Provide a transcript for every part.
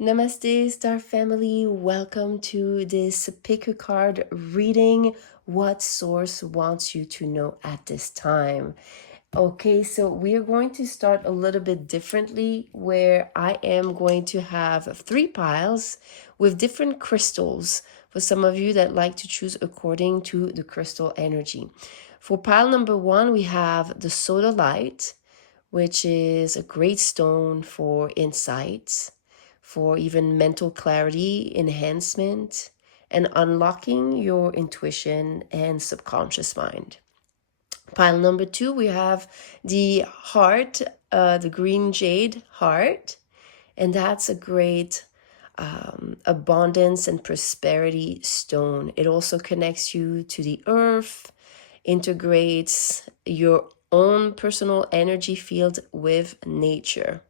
Namaste, Star Family. Welcome to this pick a card reading. What source wants you to know at this time? Okay, so we are going to start a little bit differently, where I am going to have 3 piles with different crystals for some of you that like to choose according to the crystal energy. For pile number 1, we have the Sodalite, which is a great stone for insight, for even mental clarity, enhancement, and unlocking your intuition and subconscious mind. Pile number 2, we have the heart, the green jade heart, and that's a great abundance and prosperity stone. It also connects you to the earth, integrates your own personal energy field with nature.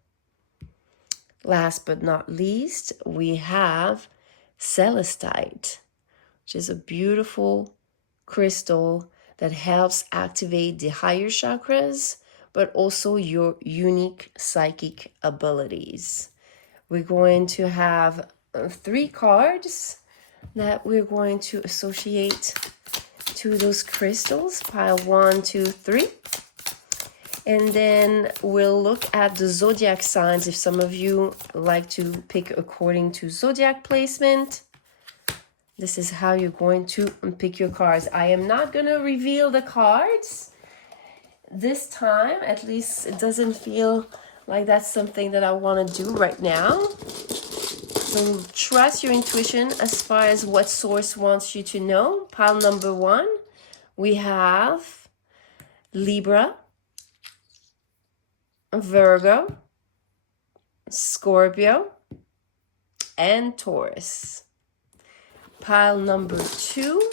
Last but not least, we have Celestite, which is a beautiful crystal that helps activate the higher chakras, but also your unique psychic abilities. We're going to have 3 cards that we're going to associate to those crystals, pile 1, 2, 3. And then we'll look at the zodiac signs if some of you like to pick according to zodiac placement. This is how you're going to pick your cards. I am not going to reveal the cards this time. At least it doesn't feel like that's something that I want to do right now. So trust your intuition as far as what source wants you to know. Pile number 1, we have Libra, Virgo, Scorpio, and Taurus. Pile number 2,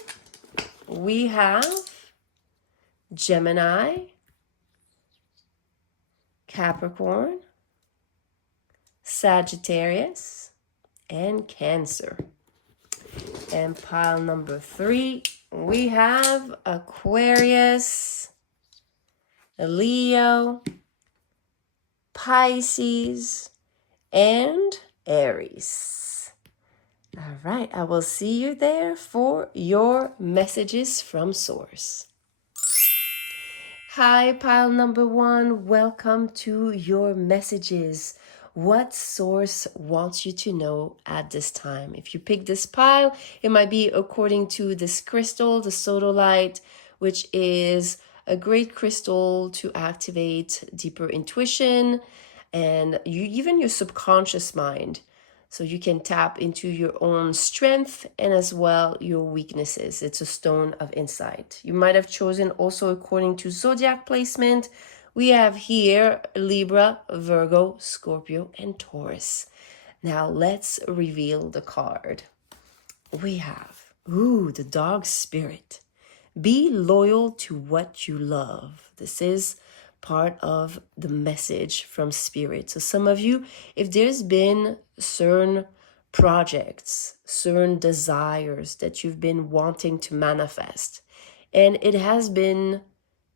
we have Gemini, Capricorn, Sagittarius, and Cancer. And pile number 3, we have Aquarius, Leo, Pisces, and Aries. All right, I will see you there for your messages from Source. Hi, pile number 1. Welcome to your messages. What source wants you to know at this time? If you pick this pile, it might be according to this crystal, the Sodalite, which is a great crystal to activate deeper intuition and even your subconscious mind. So you can tap into your own strength and as well your weaknesses. It's a stone of insight. You might have chosen also according to zodiac placement. We have here Libra, Virgo, Scorpio, and Taurus. Now let's reveal the card. We have, the dog spirit. Be loyal to what you love. This is part of the message from Spirit. So some of you, if there's been certain projects, certain desires that you've been wanting to manifest, and it has been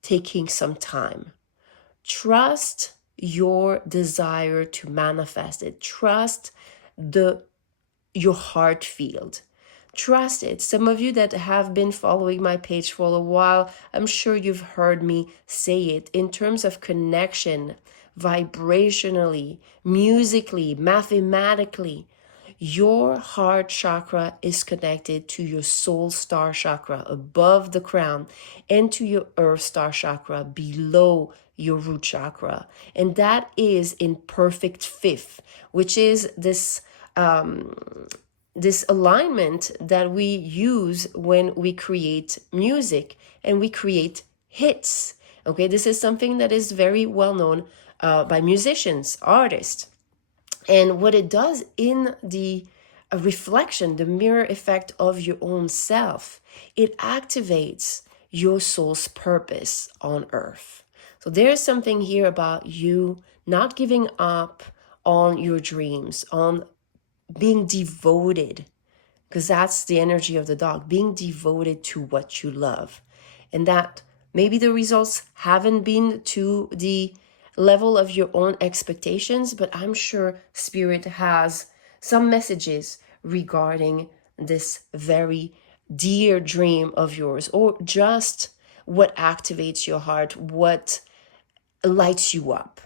taking some time, trust your desire to manifest it. Trust your heart field. Trust it. Some of you that have been following my page for a while, I'm sure you've heard me say it in terms of connection, vibrationally, musically, mathematically. Your heart chakra is connected to your soul star chakra above the crown and to your earth star chakra below your root chakra. And that is in perfect fifth, which is this alignment that we use when we create music and we create hits. Okay, this is something that is very well known by musicians, artists. And what it does in the reflection, the mirror effect of your own self, it activates your soul's purpose on earth. So there's something here about you not giving up on your dreams, on being devoted, because that's the energy of the dog, being devoted to what you love. And that maybe the results haven't been to the level of your own expectations, but I'm sure Spirit has some messages regarding this very dear dream of yours, or just what activates your heart, what lights you up.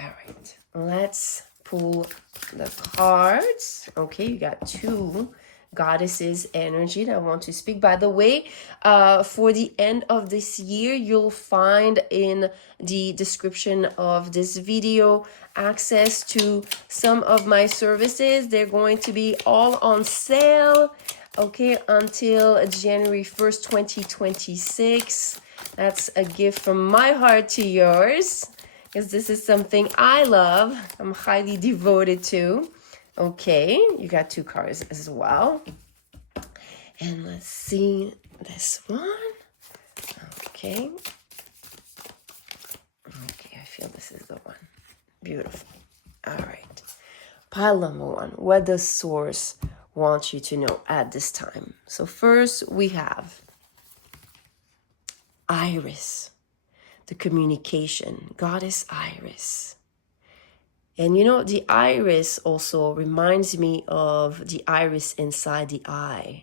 All right, let's pull the cards. Okay, you got 2 goddesses energy that I want to speak. By the way, for the end of this year, you'll find in the description of this video access to some of my services. They're going to be all on sale, okay, until January 1st, 2026. That's a gift from my heart to yours, because this is something I love, I'm highly devoted to. Okay, you got 2 cards as well. And let's see this one. Okay. Okay, I feel this is the one. Beautiful. All right. Pile number 1. What does Source want you to know at this time? So first we have Iris, the communication, Goddess Iris. And you know, the iris also reminds me of the iris inside the eye.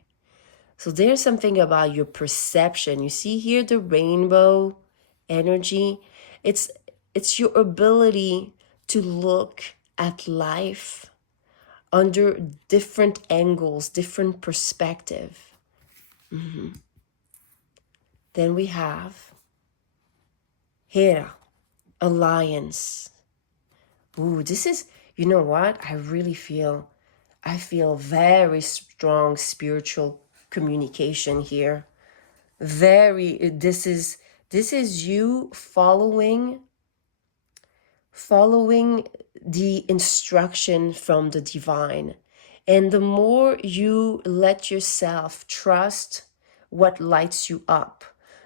So there's something about your perception. You see here the rainbow energy. It's your ability to look at life under different angles, different perspective. Then we have Hera, alliance. Ooh, this is, you know what? I feel very strong spiritual communication here. This is you following the instruction from the divine. And the more you let yourself trust what lights you up,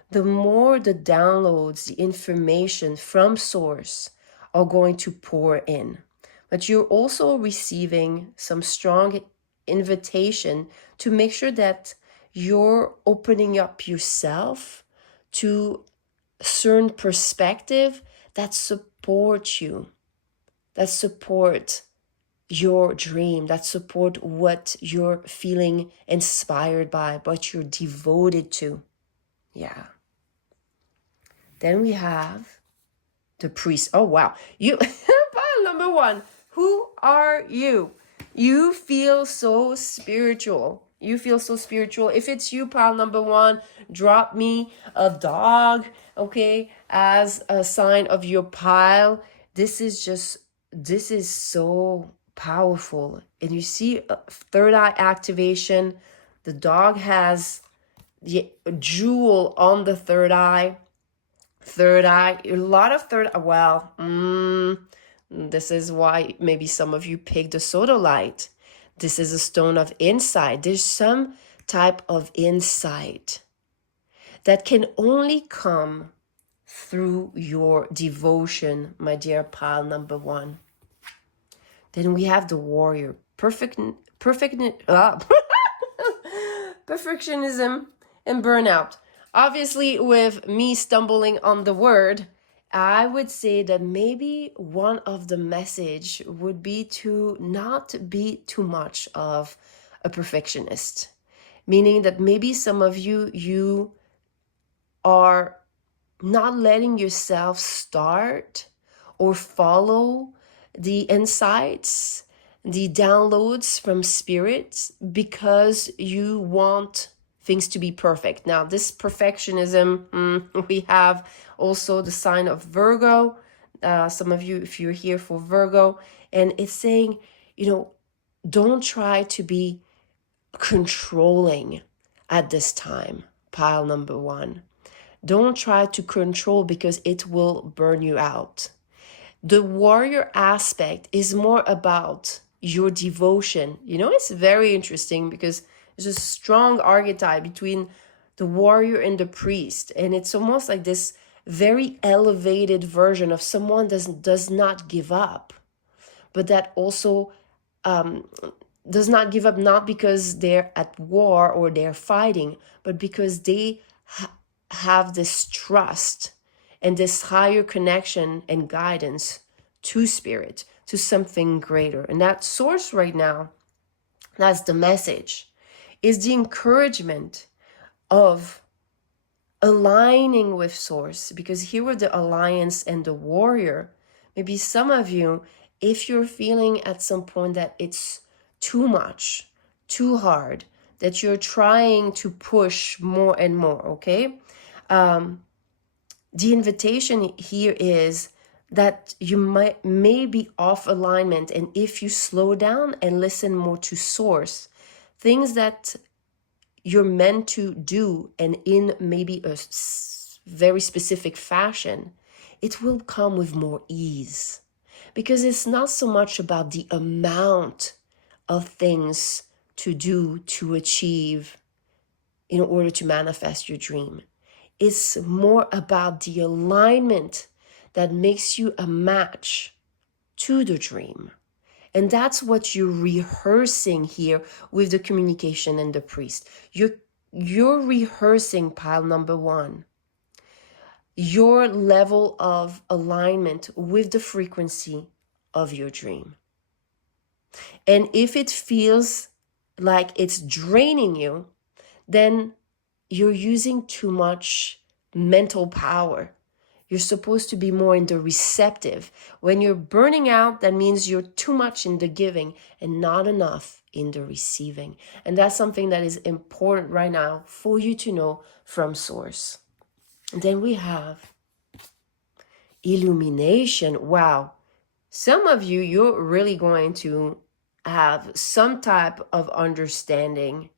the more the downloads, the information from Source are going to pour in. But you're also receiving some strong invitation to make sure that you're opening up yourself to a certain perspective that support you, that support your dream, that support what you're feeling inspired by, what you're devoted to. Yeah. Then we have the priest. Oh, wow. You, pile number 1. Who are you? You feel so spiritual. You feel so spiritual. If it's you, pile number 1, drop me a dog, okay, as a sign of your pile. This is so powerful. And you see third eye activation. The dog has the jewel on the third eye. Third eye, a lot of third, well, this is why maybe some of you picked the Sodalite. This is a stone of insight. There's some type of insight that can only come through your devotion, my dear pile number 1. Then we have the warrior, perfectionism and burnout. Obviously, with me stumbling on the word, I would say that maybe one of the message would be to not be too much of a perfectionist. Meaning that maybe some of you are not letting yourself start or follow the insights, the downloads from spirits because you want things to be perfect. Now, this perfectionism, we have also the sign of Virgo. Some of you, if you're here for Virgo, and it's saying, don't try to be controlling at this time, pile number 1. Don't try to control because it will burn you out. The warrior aspect is more about your devotion. It's very interesting because there's a strong archetype between the warrior and the priest. And it's almost like this very elevated version of someone does not give up, but that also does not give up not because they're at war or they're fighting, but because they have this trust and this higher connection and guidance to spirit, to something greater. And that source right now, that's the message, is the encouragement of aligning with source, because here with the alliance and the warrior, maybe some of you, if you're feeling at some point that it's too much, too hard, that you're trying to push more and more, okay? The invitation here is that you may be off alignment, and if you slow down and listen more to source, things that you're meant to do and in maybe a very specific fashion, it will come with more ease, because it's not so much about the amount of things to do, to achieve in order to manifest your dream. It's more about the alignment that makes you a match to the dream. And that's what you're rehearsing here with the communication and the priest. You're rehearsing, pile number one, your level of alignment with the frequency of your dream. And if it feels like it's draining you, then you're using too much mental power. You're supposed to be more in the receptive. When you're burning out, that means you're too much in the giving and not enough in the receiving. And that's something that is important right now for you to know from source. And then we have illumination. Wow. Some of you, you're really going to have some type of understanding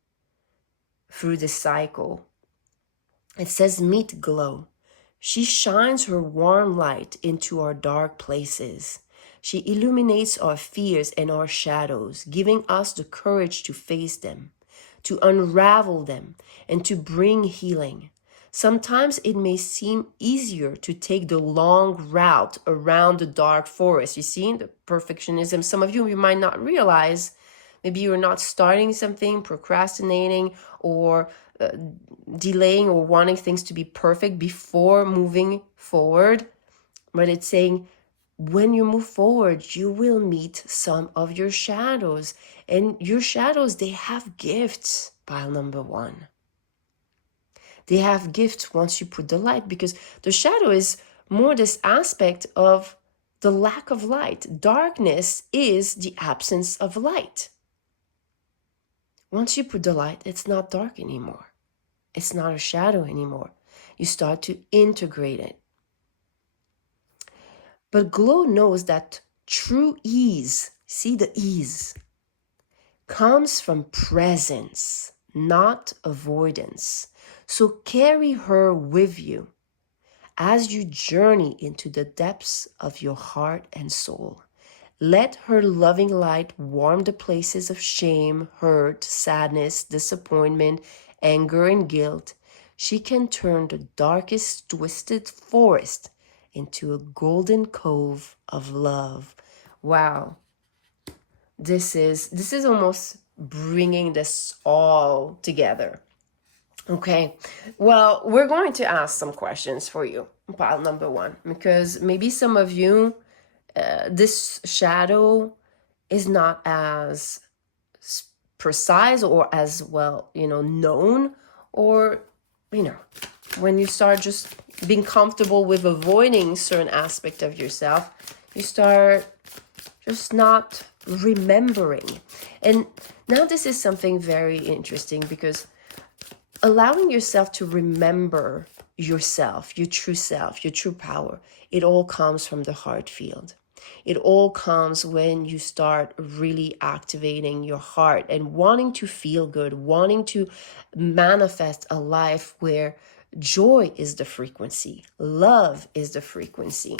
through the cycle. It says meet glow. She shines her warm light into our dark places. She illuminates our fears and our shadows, giving us the courage to face them, to unravel them, and to bring healing. Sometimes it may seem easier to take the long route around the dark forest. You see, the perfectionism. Some of you might not realize, maybe you're not starting something, procrastinating, or delaying or wanting things to be perfect before moving forward. But it's saying when you move forward, you will meet some of your shadows. And your shadows, they have gifts, pile number one. They have gifts once you put the light, because the shadow is more this aspect of the lack of light. Darkness is the absence of light. Once you put the light, it's not dark anymore. It's not a shadow anymore. You start to integrate it. But glow knows that true ease, see the ease, comes from presence, not avoidance. So carry her with you as you journey into the depths of your heart and soul. Let her loving light warm the places of shame, hurt, sadness, disappointment, anger, and guilt. She can turn the darkest twisted forest into a golden cove of love. Wow. This is almost bringing this all together. Okay. Well, we're going to ask some questions for you, pile number one, because maybe some of you, this shadow is not as precise or as well, known, or, when you start just being comfortable with avoiding certain aspect of yourself, you start just not remembering. And now this is something very interesting, because allowing yourself to remember yourself, your true power, it all comes from the heart field. It all comes when you start really activating your heart and wanting to feel good, wanting to manifest a life where joy is the frequency, love is the frequency.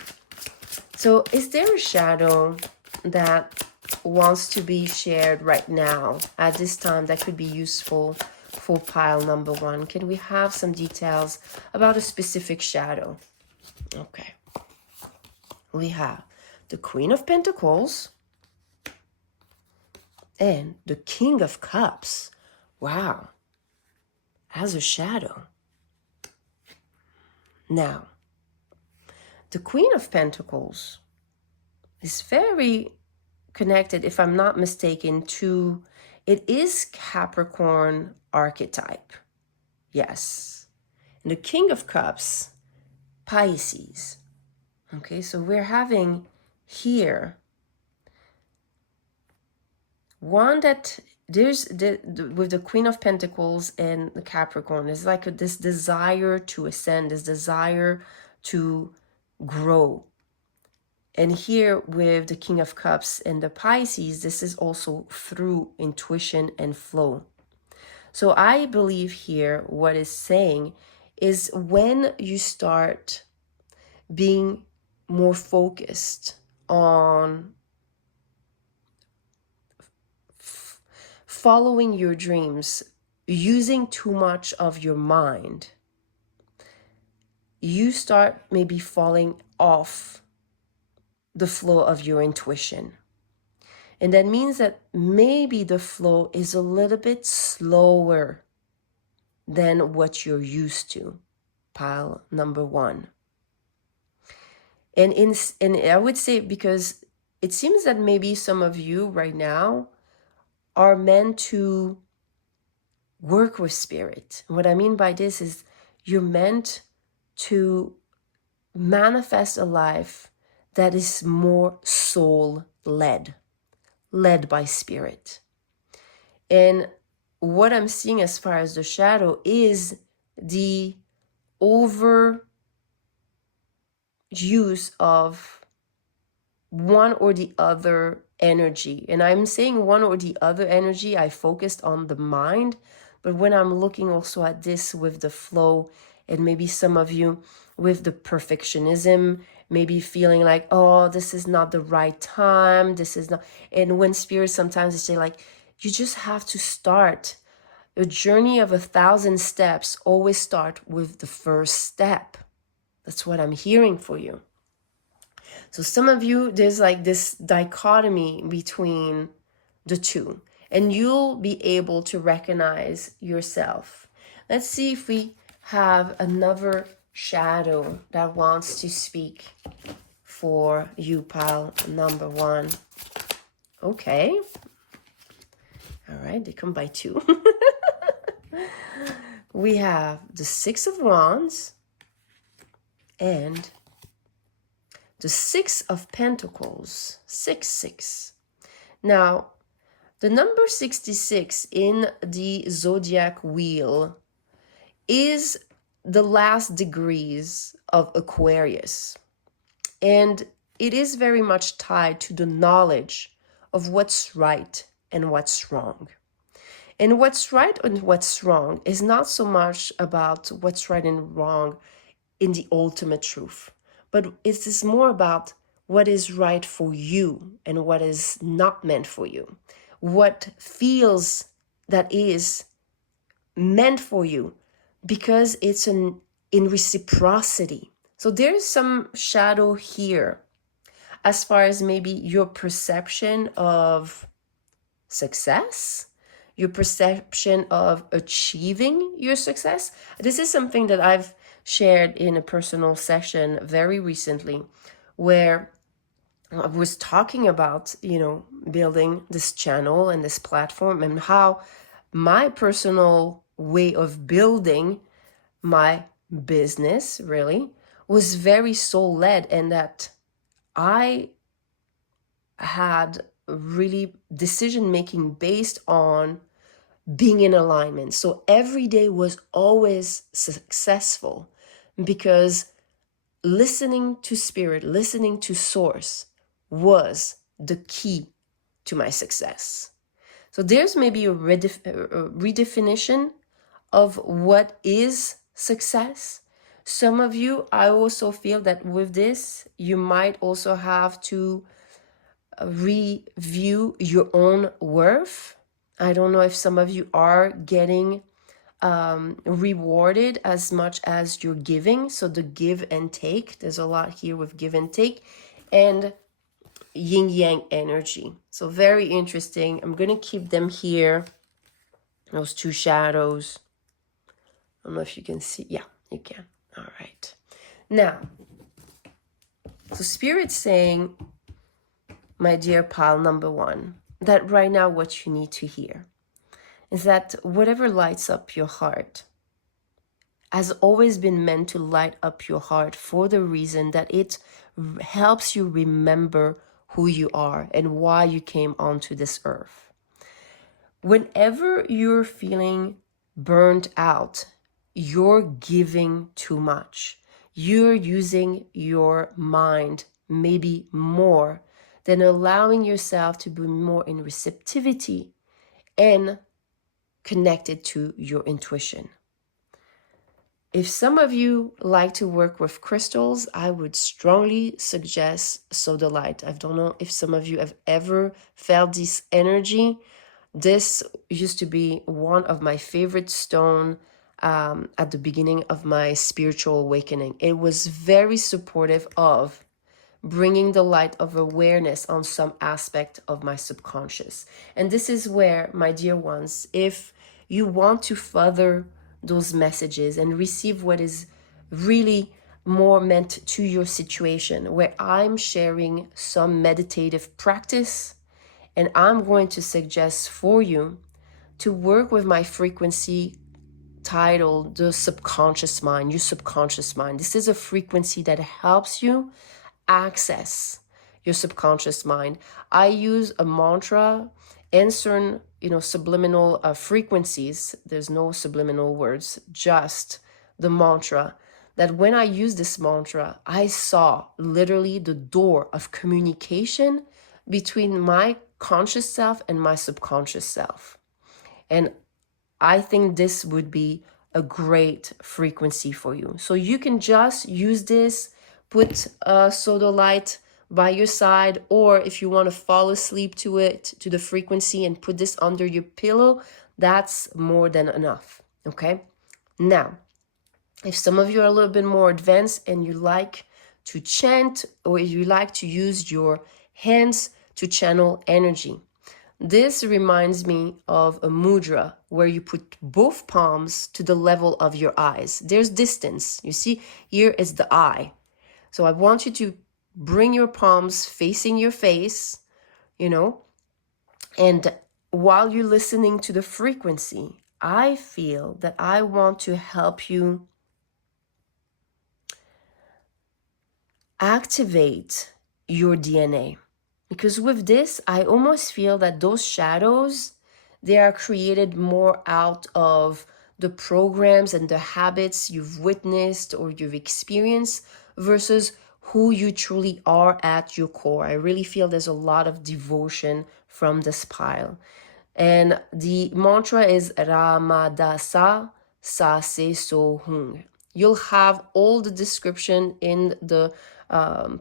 So is there a shadow that wants to be shared right now at this time that could be useful for pile number one? Can we have some details about a specific shadow? Okay. We have the Queen of Pentacles and the King of Cups. Wow. As a shadow. Now, the Queen of Pentacles is very connected, if I'm not mistaken, to, it is Capricorn archetype. Yes. And the King of Cups, Pisces. Okay, so we're having here one that there's with the Queen of Pentacles and the Capricorn, it's like this desire to ascend, this desire to grow. And here with the King of Cups and the Pisces, this is also through intuition and flow. So I believe here what it's saying is when you start being more focused on following your dreams, using too much of your mind, you start maybe falling off the flow of your intuition. And that means that maybe the flow is a little bit slower than what you're used to, pile number one. And I would say, because it seems that maybe some of you right now are meant to work with spirit. What I mean by this is you're meant to manifest a life that is more soul-led, led by spirit. And what I'm seeing as far as the shadow is the overuse of one or the other energy. And I'm saying one or the other energy, I focused on the mind, but when I'm looking also at this with the flow, and maybe some of you with the perfectionism, maybe feeling like, oh, this is not the right time, this is not, and when spirit sometimes they say like, you just have to start. A journey of 1,000 steps always start with the first step. That's what I'm hearing for you. So some of you, there's like this dichotomy between the two, and you'll be able to recognize yourself. Let's see if we have another shadow that wants to speak for you, pile number one. Okay. All right, they come by two. We have the Six of Wands and the Six of Pentacles, 6-6. Now, the number 66 in the zodiac wheel is the last degrees of Aquarius. And it is very much tied to the knowledge of what's right and what's wrong. And what's right and what's wrong is not so much about what's right and wrong in the ultimate truth, but it is more about what is right for you and what is not meant for you. What feels that is meant for you because it's in reciprocity. So there's some shadow here as far as maybe your perception of success, your perception of achieving your success. This is something that I've shared in a personal session very recently, where I was talking about, building this channel and this platform, and how my personal way of building my business really was very soul-led, and that I had really decision-making based on being in alignment. So every day was always successful because listening to spirit, listening to source was the key to my success. So there's maybe a redefinition of what is success. Some of you, I also feel that with this, you might also have to review your own worth. I don't know if some of you are getting rewarded as much as you're giving. So the give and take, there's a lot here with give and take, and yin yang energy. So very interesting. I'm going to keep them here, those two shadows. I don't know if you can see. Yeah, you can. All right. Now, so Spirit's saying my dear pile number one, that right now what you need to hear is that whatever lights up your heart has always been meant to light up your heart for the reason that it helps you remember who you are and why you came onto this earth. Whenever you're feeling burnt out, you're giving too much. You're using your mind maybe more than allowing yourself to be more in receptivity and connected to your intuition. If some of you like to work with crystals, I would strongly suggest Sodalite. I don't know if some of you have ever felt this energy. This used to be one of my favorite stone at the beginning of my spiritual awakening. It was very supportive of bringing the light of awareness on some aspect of my subconscious. And this is where, my dear ones, if you want to further those messages and receive what is really more meant to your situation, where I'm sharing some meditative practice, and I'm going to suggest for you to work with my frequency titled the subconscious mind, your subconscious mind. This is a frequency that helps you access your subconscious mind. I use a mantra and certain, subliminal frequencies. There's no subliminal words, just the mantra. That when I use this mantra, I saw literally the door of communication between my conscious self and my subconscious self. And I think this would be a great frequency for you. So you can just use this, put a Sodalite by your side, or if you want to fall asleep to it, to the frequency, and put this under your pillow, that's more than enough, okay? Now, if some of you are a little bit more advanced and you like to chant, or you like to use your hands to channel energy, this reminds me of a mudra where you put both palms to the level of your eyes. There's distance. You see, here is the eye. So I want you to bring your palms facing your face, and while you're listening to the frequency, I feel that I want to help you activate your DNA. Because with this, I almost feel that those shadows, they are created more out of the programs and the habits you've witnessed or you've experienced versus who you truly are at your core. I really feel there's a lot of devotion from this pile. And the mantra is Ramadasa Sase Sohung. You'll have all the description in the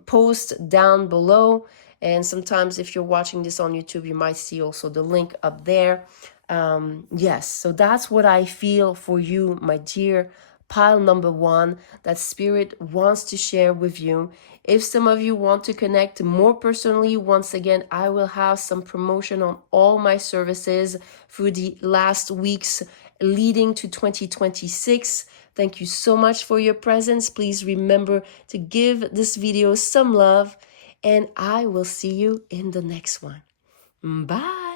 post down below. And sometimes if you're watching this on YouTube, you might see also the link up there. Yes, so that's what I feel for you, my dear pile number one, that spirit wants to share with you. If some of you want to connect more personally, once again, I will have some promotion on all my services for the last weeks leading to 2026. Thank you so much for your presence. Please remember to give this video some love, and I will see you in the next one. Bye.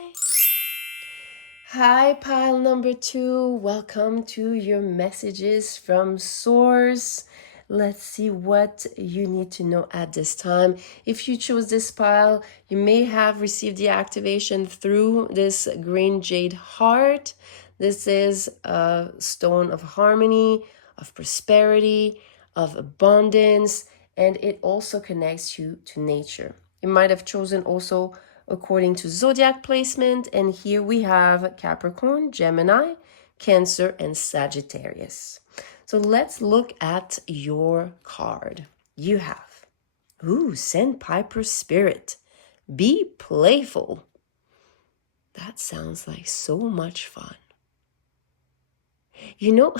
Hi, pile number two. Welcome to your messages from Source. Let's see what you need to know at this time. If you chose this pile, you may have received the activation through this green jade heart. This is a stone of harmony, of prosperity, of abundance, and it also connects you to nature. You might have chosen also according to zodiac placement, and here we have Capricorn, Gemini, Cancer, and Sagittarius. So let's look at your card. You have, Sandpiper Spirit. Be playful. That sounds like so much fun. You know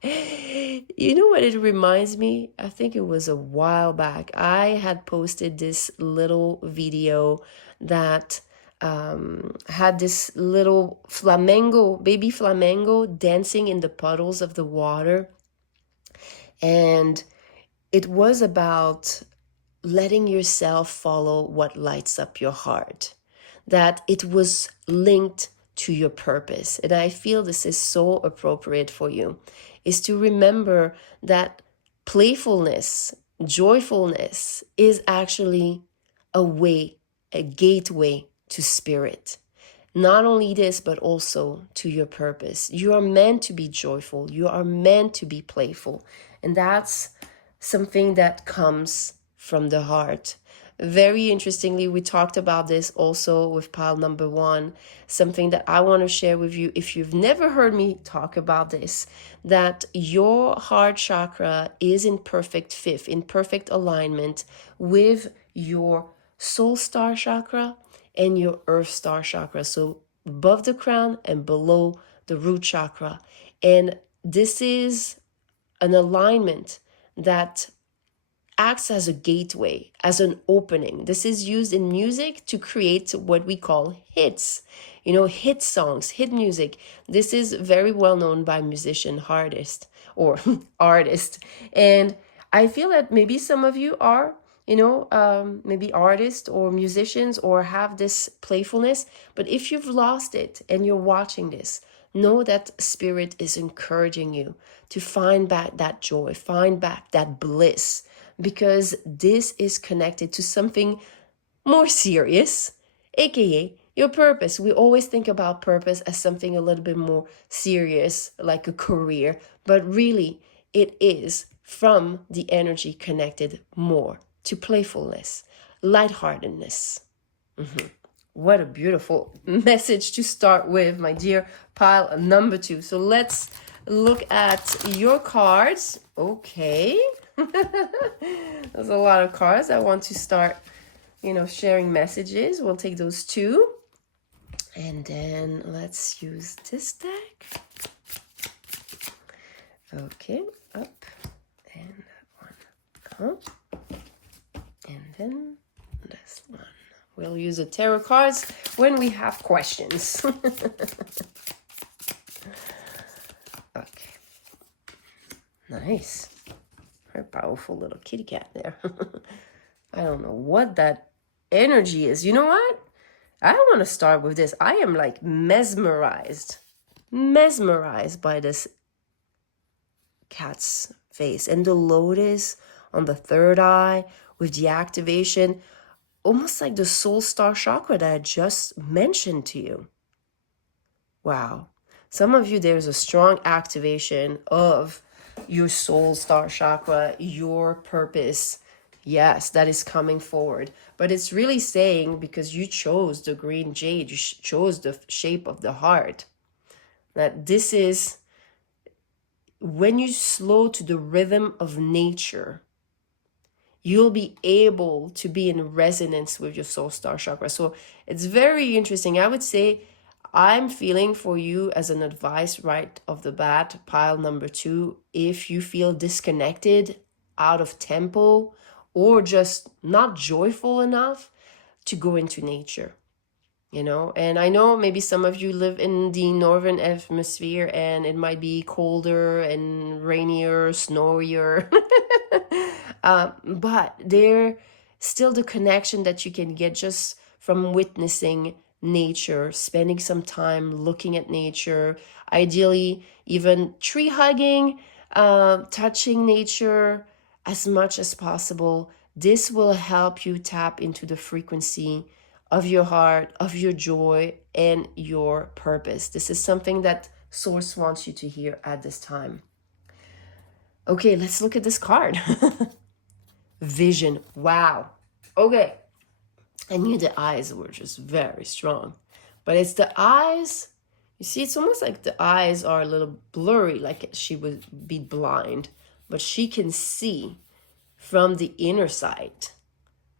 what it reminds me? I think it was a while back. I had posted this little video that had this little baby flamingo dancing in the puddles of the water. And it was about letting yourself follow what lights up your heart, that it was linked to your purpose. And I feel this is so appropriate for you, is to remember that playfulness, joyfulness is actually a way, a gateway to spirit. Not only this, but also to your purpose. You are meant to be joyful. You are meant to be playful. And that's something that comes from the heart. Very interestingly, we talked about this also with pile number 1, something that I want to share with you. If you've never heard me talk about this, that your heart chakra is in perfect fifth, in perfect alignment with your soul star chakra and your earth star chakra. So above the crown and below the root chakra. And this is an alignment that acts as a gateway, as an opening. This is used in music to create what we call hits. You know, hit songs, hit music. This is very well known by musician, artist, or artist. And I feel that maybe some of you are, maybe artists or musicians or have this playfulness. But if you've lost it and you're watching this, know that spirit is encouraging you to find back that joy, find back that bliss, because this is connected to something more serious, aka your purpose. We always think about purpose as something a little bit more serious, like a career, but really it is from the energy connected more to playfulness, lightheartedness. What a beautiful message to start with, my dear pile number 2. So let's look at your cards. Okay. There's a lot of cards. I want to start, sharing messages. We'll take those 2. And then let's use this deck. Okay, up and 1 up. And then this one. We'll use the tarot cards when we have questions. Okay. Nice. Very powerful little kitty cat there. I don't know what that energy is. You know what? I want to start with this. I am like mesmerized by this cat's face. And the lotus on the third eye with the activation, almost like the soul star chakra that I just mentioned to you. Wow. Some of you, there's a strong activation of your soul star chakra, your purpose. Yes, that is coming forward. But it's really saying, because you chose the green jade, you chose the shape of the heart, that this is when you slow to the rhythm of nature, you'll be able to be in resonance with your soul star chakra. So it's very interesting. I would say I'm feeling for you as an advice right off the bat, pile number 2, if you feel disconnected, out of tempo, or just not joyful enough, to go into nature. And I know maybe some of you live in the northern hemisphere and it might be colder and rainier, snowier. But there's still the connection that you can get just from witnessing nature, spending some time looking at nature, ideally even tree hugging, touching nature as much as possible. This will help you tap into the frequency of your heart, of your joy, and your purpose. This is something that Source wants you to hear at this time. Okay, let's look at this card. Vision. Wow. Okay. I knew the eyes were just very strong. But it's the eyes. You see, it's almost like the eyes are a little blurry, like she would be blind. But she can see from the inner sight.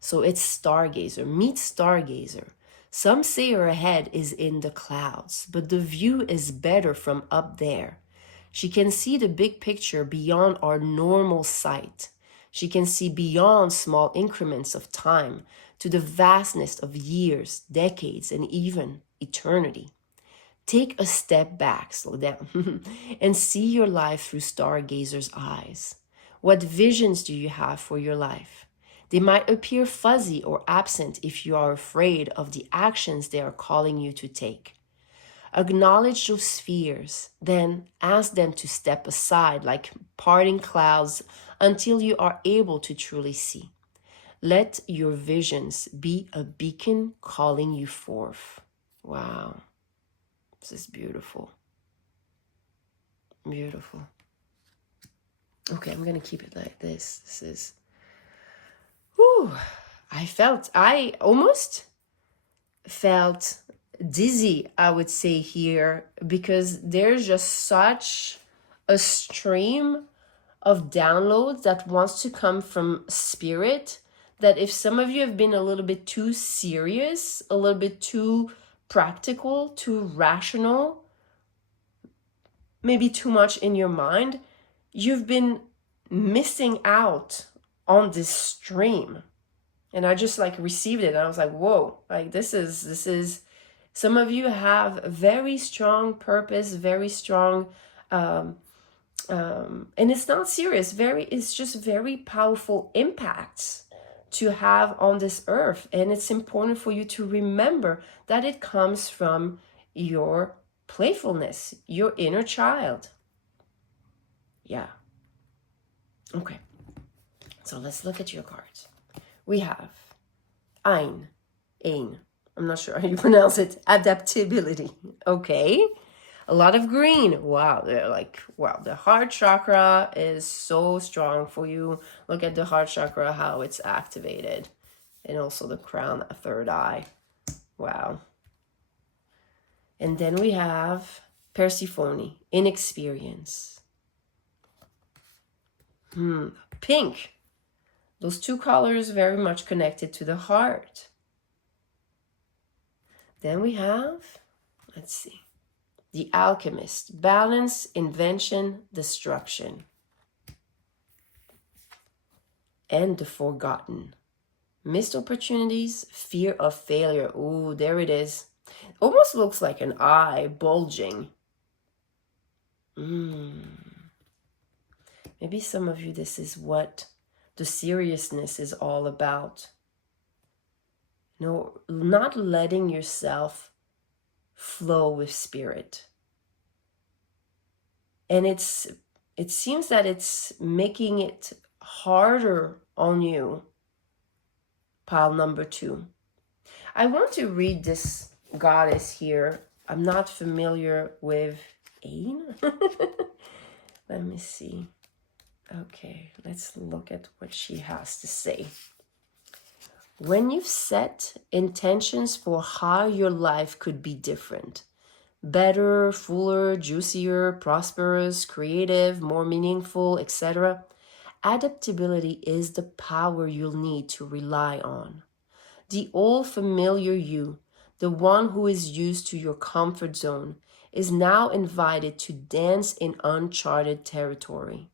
So it's stargazer. Meet stargazer. Some say her head is in the clouds, but the view is better from up there. She can see the big picture beyond our normal sight. She can see beyond small increments of time to the vastness of years, decades, and even eternity. Take a step back, slow down, and see your life through stargazer's eyes. What visions do you have for your life? They might appear fuzzy or absent if you are afraid of the actions they are calling you to take. Acknowledge those fears, then ask them to step aside like parting clouds until you are able to truly see. Let your visions be a beacon calling you forth. Wow, this is beautiful. Beautiful. Okay, I'm gonna keep it like this. This is, whew, I almost felt dizzy, I would say here, because there's just such a stream of downloads that wants to come from spirit, that if some of you have been a little bit too serious, a little bit too practical, too rational, maybe too much in your mind, you've been missing out on this stream. And I just like received it and I was like, whoa, like this is some of you have very strong purpose, very strong and it's not serious, it's just very powerful impacts to have on this earth. And it's important for you to remember that it comes from your playfulness, your inner child. Yeah. Okay. So let's look at your cards. We have Ein. I'm not sure how you pronounce it. Adaptability. Okay. A lot of green. Wow. They're like, wow. The heart chakra is so strong for you. Look at the heart chakra, how it's activated. And also the crown, a third eye. Wow. And then we have Persephone, inexperience. Pink. Those two colors very much connected to the heart. Then we have, let's see, the alchemist, balance, invention, destruction. And the forgotten, missed opportunities, fear of failure. Ooh, there it is. Almost looks like an eye bulging. Maybe some of you, this is what the seriousness is all about. No, not letting yourself flow with spirit. And it seems that it's making it harder on you. Pile number 2. I want to read this goddess here. I'm not familiar with Ain. Let me see. Okay, let's look at what she has to say. When you've set intentions for how your life could be different, better, fuller, juicier, prosperous, creative, more meaningful, etc., adaptability is the power you'll need to rely on. The old familiar you, the one who is used to your comfort zone, is now invited to dance in uncharted territory.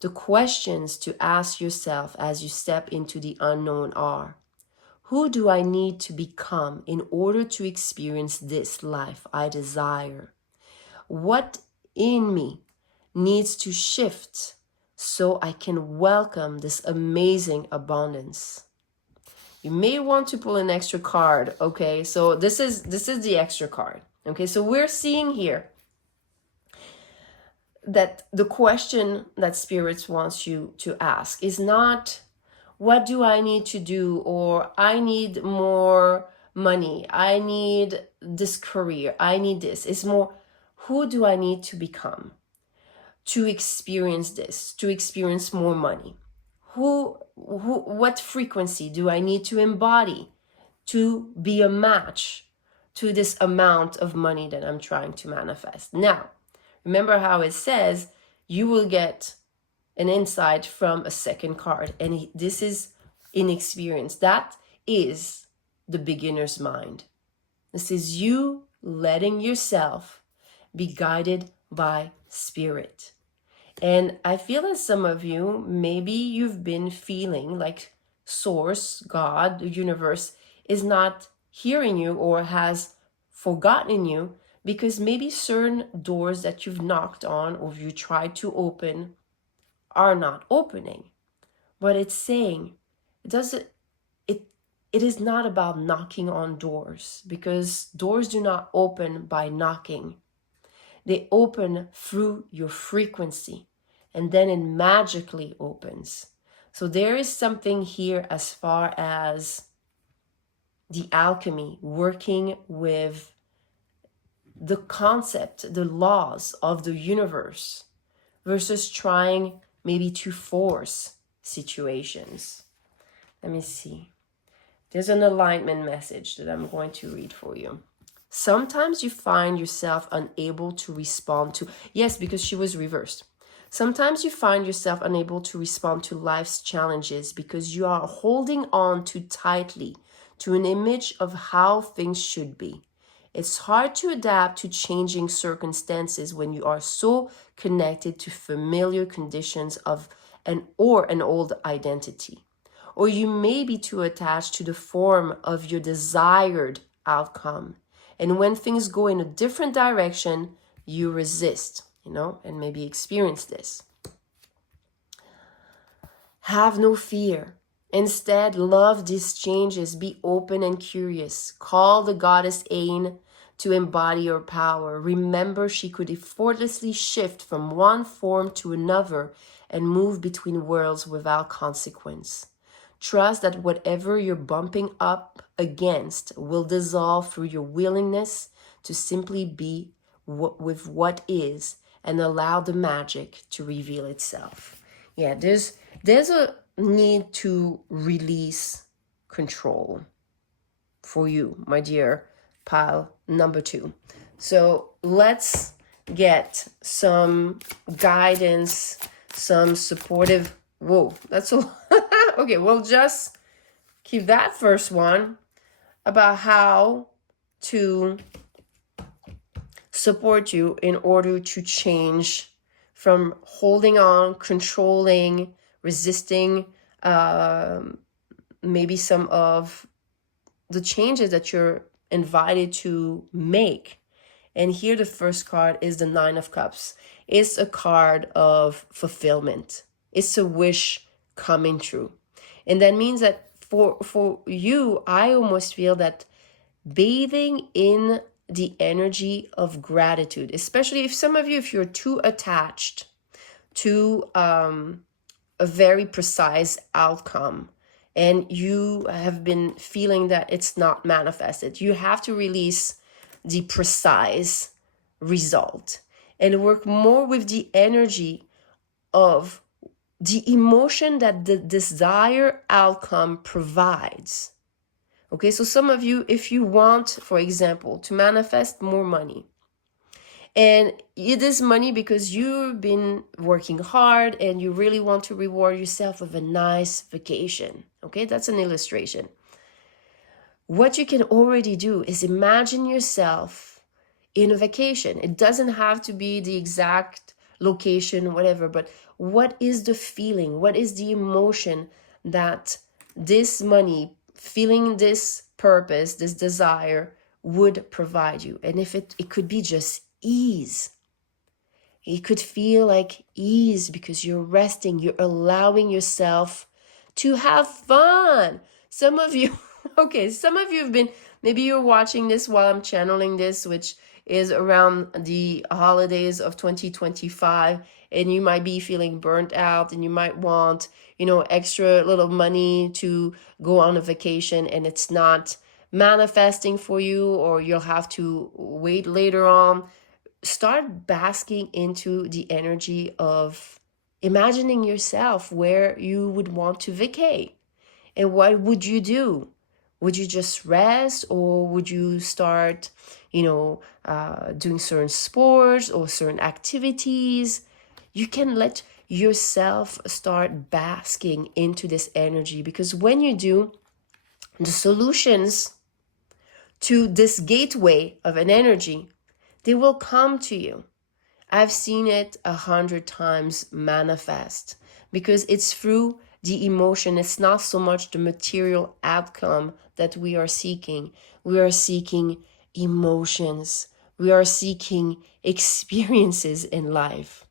The questions to ask yourself as you step into the unknown are, who do I need to become in order to experience this life I desire? What in me needs to shift so I can welcome this amazing abundance? You may want to pull an extra card, okay? So this is the extra card, okay? So we're seeing here that the question that spirits wants you to ask is not, what do I need to do? Or I need more money. I need this career. I need this. It's more, who do I need to become to experience this, to experience more money? What frequency do I need to embody to be a match to this amount of money that I'm trying to manifest? Now, remember how it says you will get an insight from a second card, and this is inexperience. That is the beginner's mind. This is you letting yourself be guided by spirit. And I feel that some of you, maybe you've been feeling like source, God, the universe is not hearing you or has forgotten you, because maybe certain doors that you've knocked on or you tried to open are not opening. But it's saying, It doesn't, it is not about knocking on doors, because doors do not open by knocking. They open through your frequency, and then it magically opens. So there is something here as far as the alchemy, working with the concept, the laws of the universe, versus trying maybe to force situations. Let me see. There's an alignment message that I'm going to read for you. Sometimes you find yourself unable to respond to, yes, because she was reversed. Sometimes you find yourself unable to respond to life's challenges because you are holding on too tightly to an image of how things should be. It's hard to adapt to changing circumstances when you are so connected to familiar conditions of an old identity. Or you may be too attached to the form of your desired outcome. And when things go in a different direction, you resist, and maybe experience this. Have no fear. Instead, love these changes. Be open and curious. Call the goddess AHEM to embody your power. Remember, she could effortlessly shift from one form to another and move between worlds without consequence. Trust that whatever you're bumping up against will dissolve through your willingness to simply be with what is and allow the magic to reveal itself. Yeah, there's a need to release control for you, my dear pile number 2. So let's get some guidance, some supportive. Whoa, that's a okay, we'll just keep that first one about how to support you in order to change from holding on, controlling, resisting maybe some of the changes that you're invited to make. And here the first card is the 9 of Cups. It's a card of fulfillment. It's a wish coming true. And that means that for you, I almost feel that bathing in the energy of gratitude, especially if some of you, if you're too attached to a very precise outcome and you have been feeling that it's not manifested, you have to release the precise result and work more with the energy of the emotion that the desired outcome provides. Okay, so some of you, if you want, for example, to manifest more money, and it is money because you've been working hard and you really want to reward yourself with a nice vacation. Okay, that's an illustration. What you can already do is imagine yourself in a vacation. It doesn't have to be the exact location, whatever, but what is the feeling? What is the emotion that this money, feeling this purpose, this desire would provide you? And if it could be just ease. It could feel like ease because you're resting, you're allowing yourself to have fun. Some of you, okay, some of you have been, maybe you're watching this while I'm channeling this, which is around the holidays of 2025, and you might be feeling burnt out and you might want, extra little money to go on a vacation and it's not manifesting for you, or you'll have to wait later on. Start basking into the energy of imagining yourself where you would want to vacate. And what would you do? Would you just rest, or would you start, doing certain sports or certain activities? You can let yourself start basking into this energy, because when you do, the solutions to this gateway of an energy, they will come to you. I've seen it 100 times manifest, because it's through the emotion. It's not so much the material outcome that we are seeking. We are seeking emotions. We are seeking experiences in life.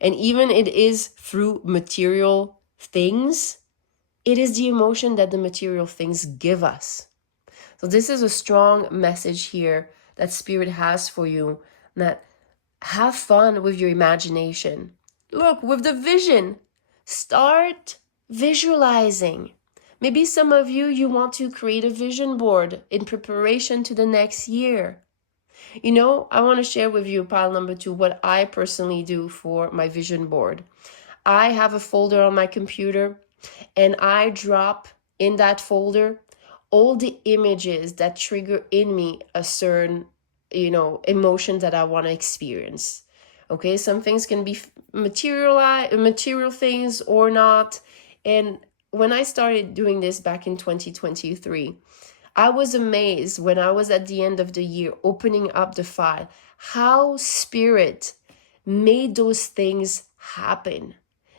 And even it is through material things, it is the emotion that the material things give us. So this is a strong message here that Spirit has for you, that have fun with your imagination. Look, with the vision, start visualizing. Maybe some of you want to create a vision board in preparation to the next year. You know, I want to share with you, pile number 2, what I personally do for my vision board. I have a folder on my computer, and I drop in that folder all the images that trigger in me a certain, emotion that I want to experience. Okay, some things can be material things or not. And when I started doing this back in 2023, I was amazed when I was at the end of the year opening up the file, how Spirit made those things happen,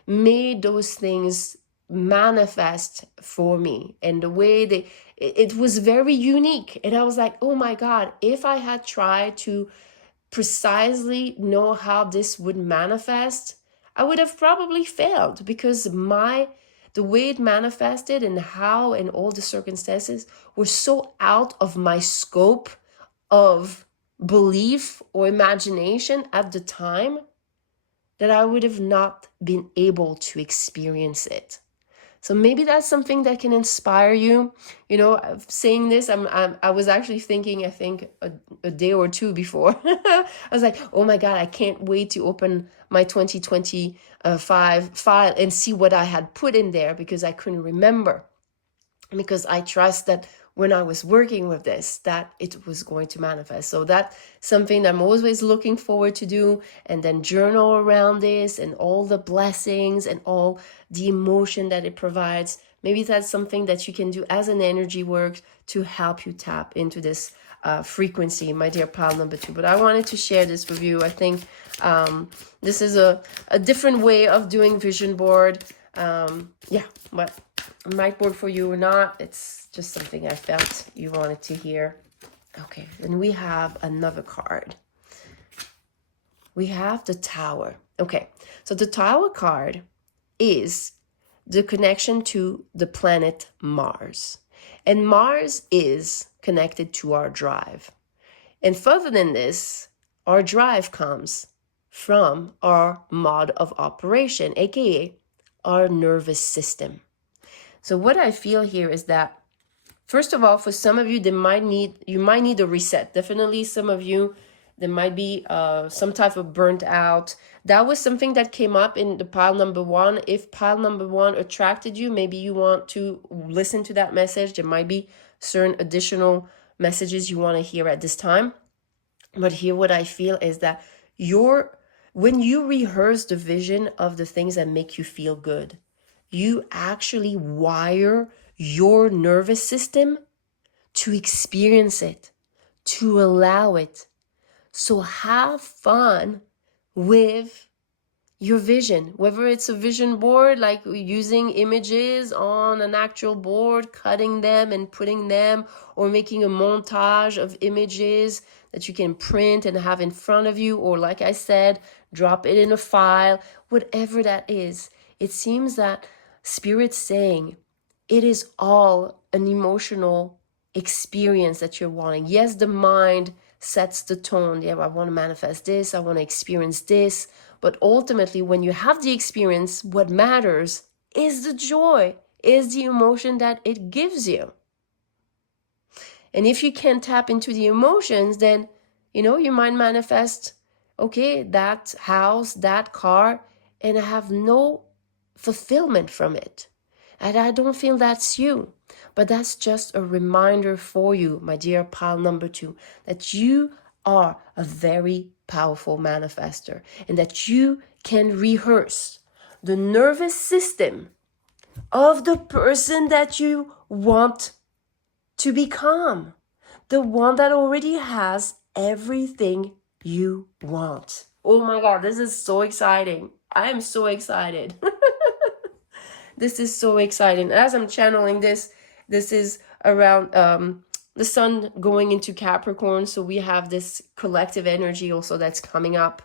made those things manifest for me, and the way it was very unique. And I was like, oh my God, if I had tried to precisely know how this would manifest, I would have probably failed, because the way it manifested and how and all the circumstances were so out of my scope of belief or imagination at the time that I would have not been able to experience it. So maybe that's something that can inspire you. You know, saying this, I was actually thinking, I think a day or two before, I was like, oh my God, I can't wait to open my 2025 file and see what I had put in there, because I couldn't remember. Because I trust that when I was working with this, that it was going to manifest. So that's something that I'm always looking forward to do, and then journal around this and all the blessings and all the emotion that it provides. Maybe that's something that you can do as an energy work to help you tap into this frequency, my dear pile number 2. But I wanted to share this with you. I think this is a different way of doing vision board. Yeah, but it might work for you or not. It's just something I felt you wanted to hear. Okay, then we have another card. We have the Tower. Okay, so the Tower card is the connection to the planet Mars. And Mars is connected to our drive. And further than this, our drive comes from our mode of operation, aka our nervous system. So what I feel here is that, first of all, for some of you, you might need a reset. Definitely some of you, there might be some type of burnt out. That was something that came up in the pile number 1. If pile number 1 attracted you, maybe you want to listen to that message. There might be certain additional messages you want to hear at this time. But here what I feel is that when you rehearse the vision of the things that make you feel good, you actually wire your nervous system to experience it, to allow it. So have fun with your vision, whether it's a vision board, like using images on an actual board, cutting them and putting them, or making a montage of images that you can print and have in front of you, or like I said, drop it in a file, whatever that is. It seems that Spirit's saying it is all an emotional experience that you're wanting. Yes, the mind sets the tone. Yeah, I want to manifest this, I want to experience this. But ultimately, when you have the experience, what matters is the joy, is the emotion that it gives you. And if you can't tap into the emotions, then, you might manifest, okay, that house, that car, and I have no fulfillment from it. And I don't feel that's you. But that's just a reminder for you, my dear pile number 2, that you are a very powerful manifester, and that you can rehearse the nervous system of the person that you want to become, the one that already has everything you want. Oh my God, this is so exciting. I am so excited. This is so exciting. As I'm channeling this is around the sun going into Capricorn. So we have this collective energy also that's coming up.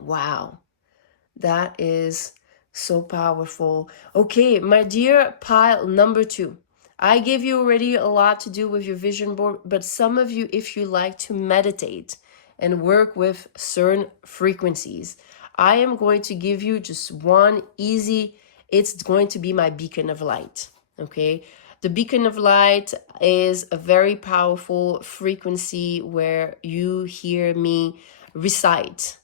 Wow. That is So powerful. Okay, my dear pile number 2. I gave you already a lot to do with your vision board, but some of you, if you like to meditate and work with certain frequencies, I am going to give you just one easy, it's going to be my beacon of light, okay? The beacon of light is a very powerful frequency where you hear me recite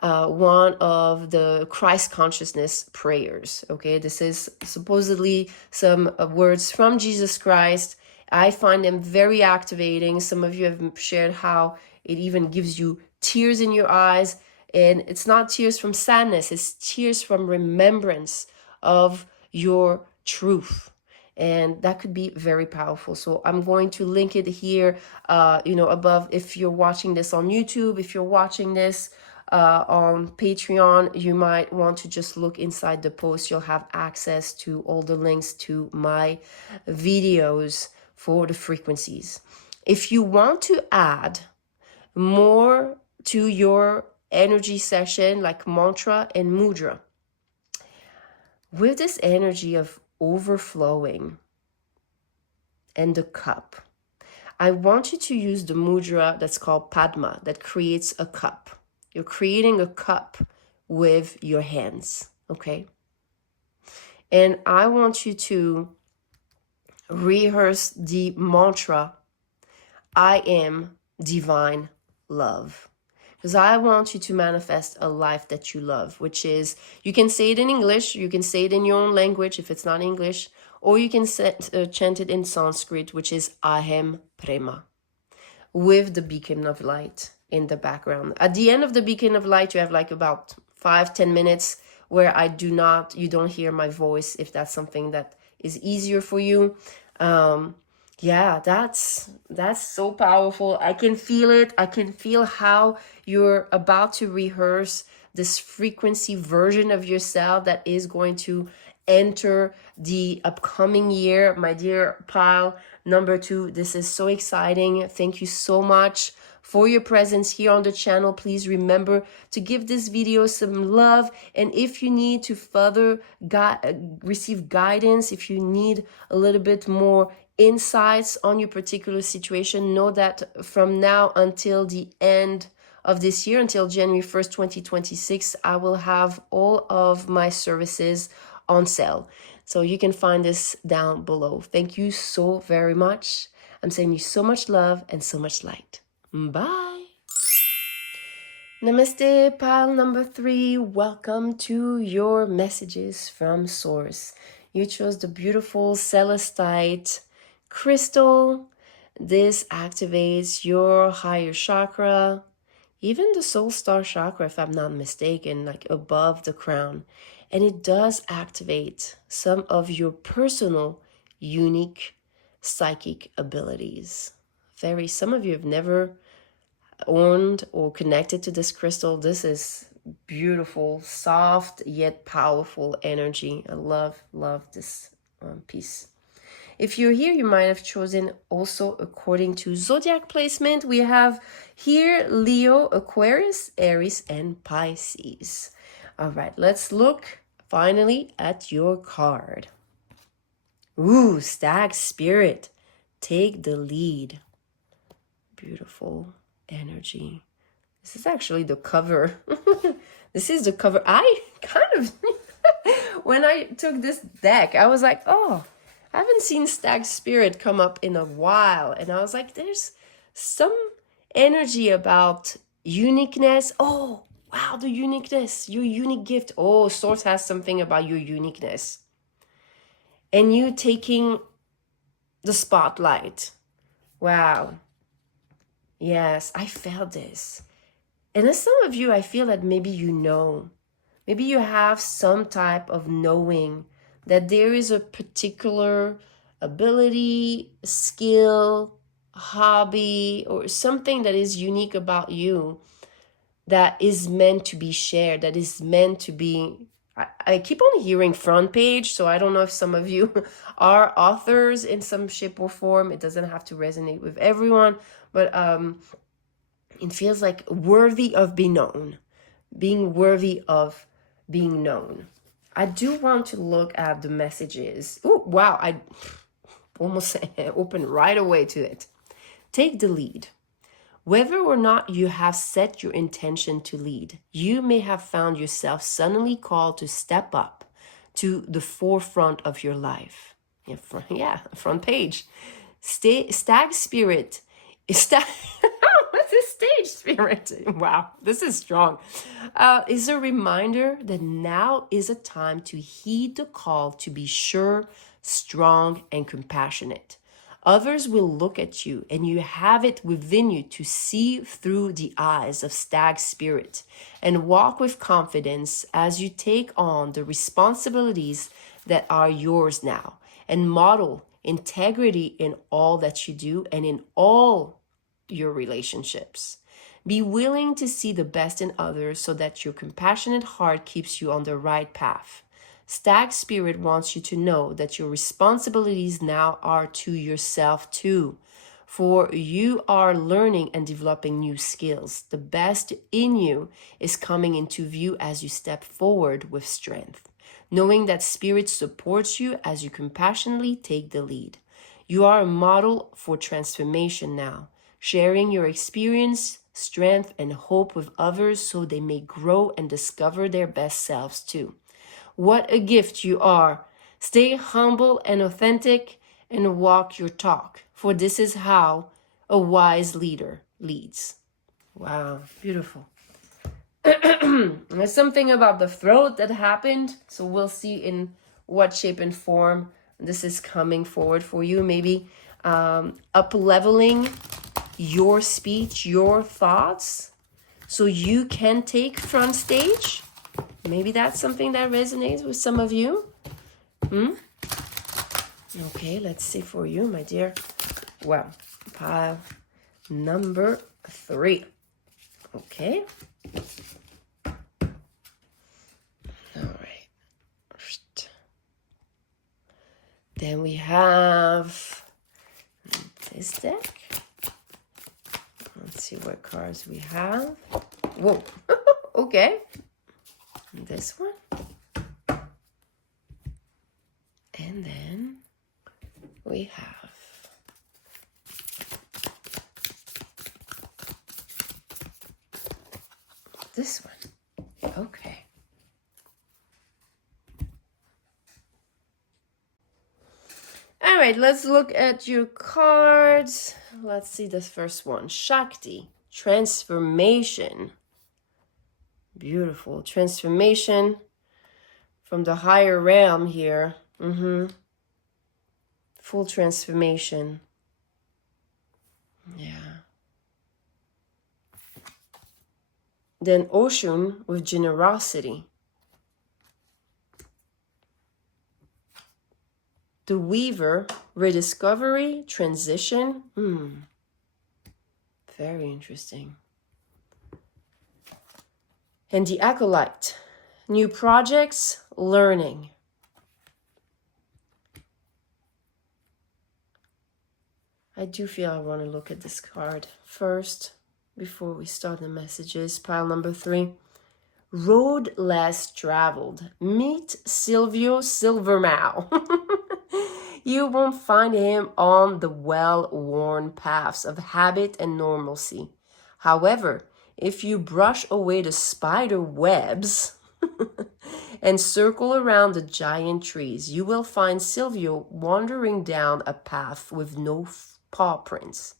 one of the Christ consciousness prayers. Okay, this is supposedly some words from Jesus Christ. I find them very activating. Some of you have shared how it even gives you tears in your eyes. And it's not tears from sadness, it's tears from remembrance of your truth. And that could be very powerful. So I'm going to link it here, above. If you're watching this on YouTube, if you're watching this on Patreon, you might want to just look inside the post. You'll have access to all the links to my videos for the frequencies. If you want to add more to your energy session, like mantra and mudra, with this energy of overflowing and the cup, I want you to use the mudra that's called Padma, that creates a cup. You're creating a cup with your hands, okay? And I want you to rehearse the mantra, I am divine love. Because I want you to manifest a life that you love, which is, you can say it in English, you can say it in your own language if it's not English, or you can chant it in Sanskrit, which is AHEM PREMA, with the beacon of light in the background. At the end of the beacon of light, you have like about 5-10 minutes where you don't hear my voice, if that's something that is easier for you. Yeah, that's so powerful. I can feel it. I can feel how you're about to rehearse this frequency version of yourself that is going to enter the upcoming year. My dear pile number 2, this is so exciting. Thank you so much for your presence here on the channel. Please remember to give this video some love. And if you need to further receive guidance, if you need a little bit more insights on your particular situation, know that from now until the end of this year, until January 1st, 2026, I will have all of my services on sale. So you can find this down below. Thank you so very much. I'm sending you so much love and so much light. Bye. Namaste, pile number 3. Welcome to your messages from Source. You chose the beautiful Celestite crystal. This activates your higher chakra, even the soul star chakra, if I'm not mistaken, like above the crown. And it does activate some of your personal, unique psychic abilities. Some of you have never owned or connected to this crystal. This is beautiful, soft yet powerful energy. I love this piece. If you're here, you might have chosen also according to zodiac placement. We have here Leo, Aquarius, Aries, and Pisces. All right, let's look finally at your card. Ooh, Stag Spirit, take the lead. Beautiful energy. This is actually the cover. This is the cover. I kind of, when I took this deck, I was like, oh, I haven't seen Stag Spirit come up in a while. And I was like, there's some energy about uniqueness. Oh, wow, the uniqueness, your unique gift. Oh, Source has something about your uniqueness. And you taking the spotlight. Wow. Yes, I felt this. And as some of you, I feel that maybe you know. Maybe you have some type of knowing that there is a particular ability, skill, hobby, or something that is unique about you that is meant to be shared, that is meant to be... I keep on hearing front page, so I don't know if some of you are authors in some shape or form. It doesn't have to resonate with everyone, but it feels like worthy of being known, being worthy of being known. I do want to look at the messages. Oh, wow. I almost opened right away to it. Take the lead. Whether or not you have set your intention to lead, you may have found yourself suddenly called to step up to the forefront of your life. Yeah, front page. Stag spirit. What's a stage spirit? Wow, this is strong. Is a reminder that now is a time to heed the call to be sure, strong, and compassionate. Others will look at you, and you have it within you to see through the eyes of stag spirit and walk with confidence as you take on the responsibilities that are yours now, and model integrity in all that you do and in all your relationships. Be willing to see the best in others so that your compassionate heart keeps you on the right path. Stag spirit wants you to know that your responsibilities now are to yourself too, for you are learning and developing new skills. The best in you is coming into view as you step forward with strength, knowing that spirit supports you as you compassionately take the lead. You are a model for transformation now, sharing your experience, strength, and hope with others so they may grow and discover their best selves too. What a gift you are. Stay humble and authentic and walk your talk, for this is how a wise leader leads. Wow, beautiful. There's something about the throat that happened, so we'll see in what shape and form this is coming forward for you. Maybe up-leveling your speech, your thoughts, so you can take front stage. Maybe that's something that resonates with some of you. Okay, let's see for you, my dear. Well, pile number 3. Okay. All right. Then we have this deck. Let's see what cards we have. Whoa. Okay. This one. And then we have this one. Okay. All right, let's look at your cards. Let's see this first one. Shakti, transformation. Beautiful. Transformation from the higher realm here. Full transformation. Yeah. Then Ocean with generosity. The Weaver, rediscovery, transition. Very interesting. And the Acolyte, new projects, learning. I do feel I want to look at this card first before we start the messages. Pile number 3. Road less traveled. Meet Silvio Silvermouth. You won't find him on the well-worn paths of habit and normalcy. However, if you brush away the spider webs and circle around the giant trees, you will find Silvio wandering down a path with no paw prints.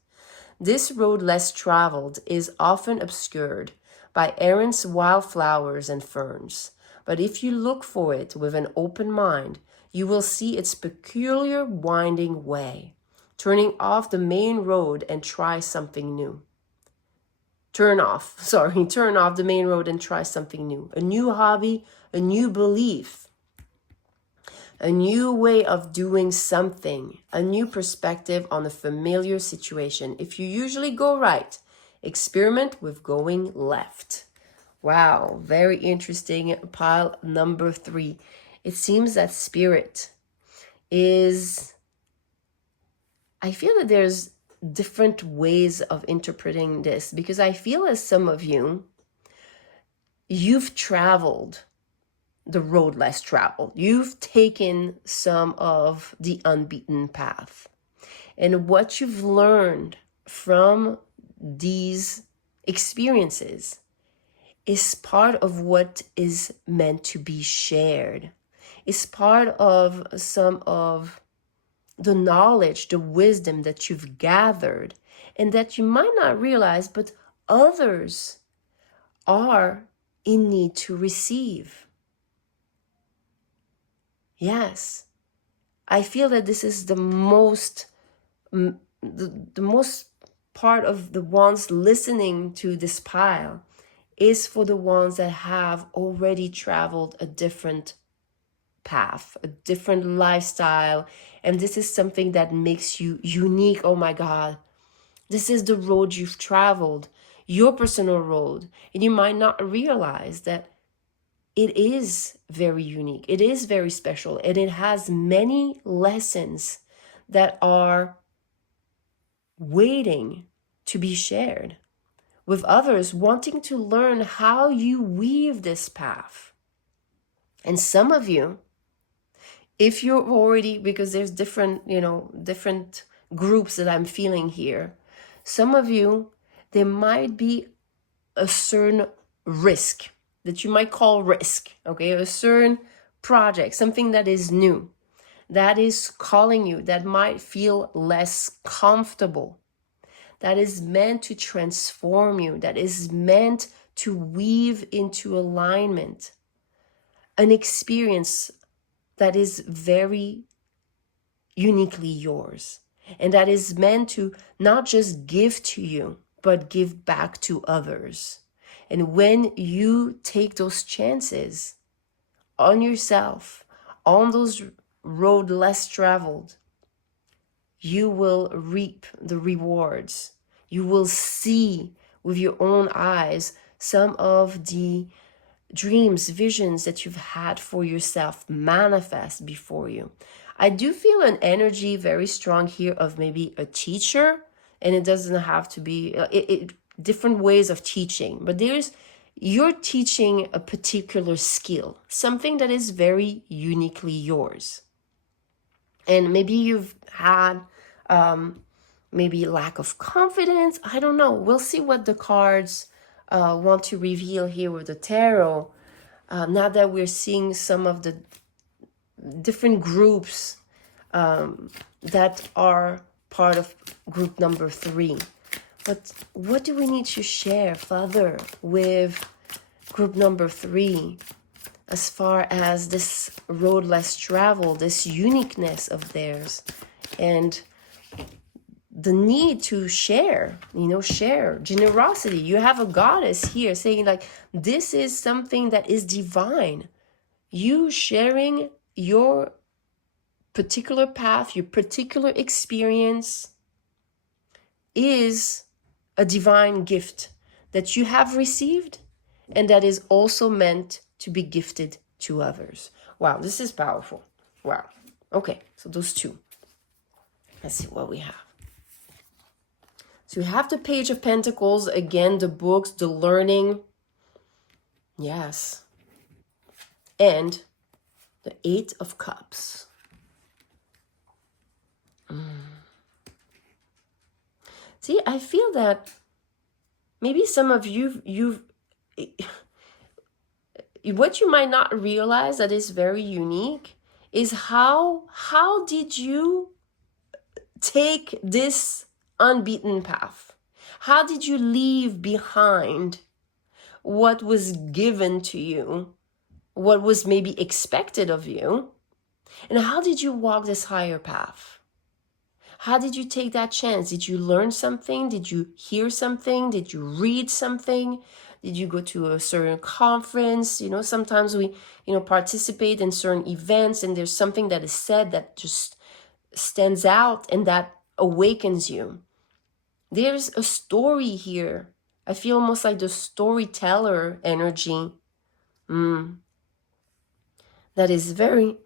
This road less traveled is often obscured by errant wildflowers and ferns, but if you look for it with an open mind, you will see its peculiar winding way. Turning off the main road and try something new. Turn off the main road and try something new. A new hobby, a new belief, a new way of doing something, a new perspective on a familiar situation. If you usually go right, experiment with going left. Wow, very interesting. Pile number 3. It seems that spirit is, I feel that there's different ways of interpreting this, because I feel as some of you, you've traveled the road less traveled. You've taken some of the unbeaten path. And what you've learned from these experiences is part of what is meant to be shared. It's part of some of the knowledge, the wisdom that you've gathered and that you might not realize, but others are in need to receive. Yes, I feel that this is the most part of the ones listening to this pile is for the ones that have already traveled a different path, a different lifestyle. And this is something that makes you unique. Oh my God, this is the road you've traveled, your personal road. And you might not realize that it is very unique. It is very special. And it has many lessons that are waiting to be shared with others wanting to learn how you weave this path. And some of you, if you're already, because there's different groups that I'm feeling here. Some of you, there might be a certain risk that you might call risk, okay? A certain project, something that is new, that is calling you, that might feel less comfortable, that is meant to transform you, that is meant to weave into alignment, an experience that is very uniquely yours, and that is meant to not just give to you, but give back to others. And when you take those chances on yourself, on those road less traveled, you will reap the rewards. You will see with your own eyes some of the dreams, visions that you've had for yourself manifest before you. I do feel an energy very strong here of maybe a teacher, and it doesn't have to be different ways of teaching, but you're teaching a particular skill, something that is very uniquely yours. And maybe you've had maybe lack of confidence. I don't know. We'll see what the cards want to reveal here with the tarot. Now that we're seeing some of the different groups that are part of group number 3. But what do we need to share further with group number 3 as far as this road less traveled, this uniqueness of theirs, and the need to share, share generosity. You have a goddess here saying like, this is something that is divine. You sharing your particular path, your particular experience is a divine gift that you have received and that is also meant to be gifted to others. Wow, this is powerful. Wow. Okay, so those two. Let's see what we have. So we have the Page of Pentacles, again, the books, the learning. Yes. And the 8 of Cups. See, I feel that maybe some of you've what you might not realize that is very unique is how did you take this unbeaten path? How did you leave behind what was given to you, what was maybe expected of you? And how did you walk this higher path? How did you take that chance? Did you learn something? Did you hear something? Did you read something? Did you go to a certain conference? Sometimes we, participate in certain events and there's something that is said that just stands out and that awakens you. There's a story here. I feel almost like the storyteller energy. That is very,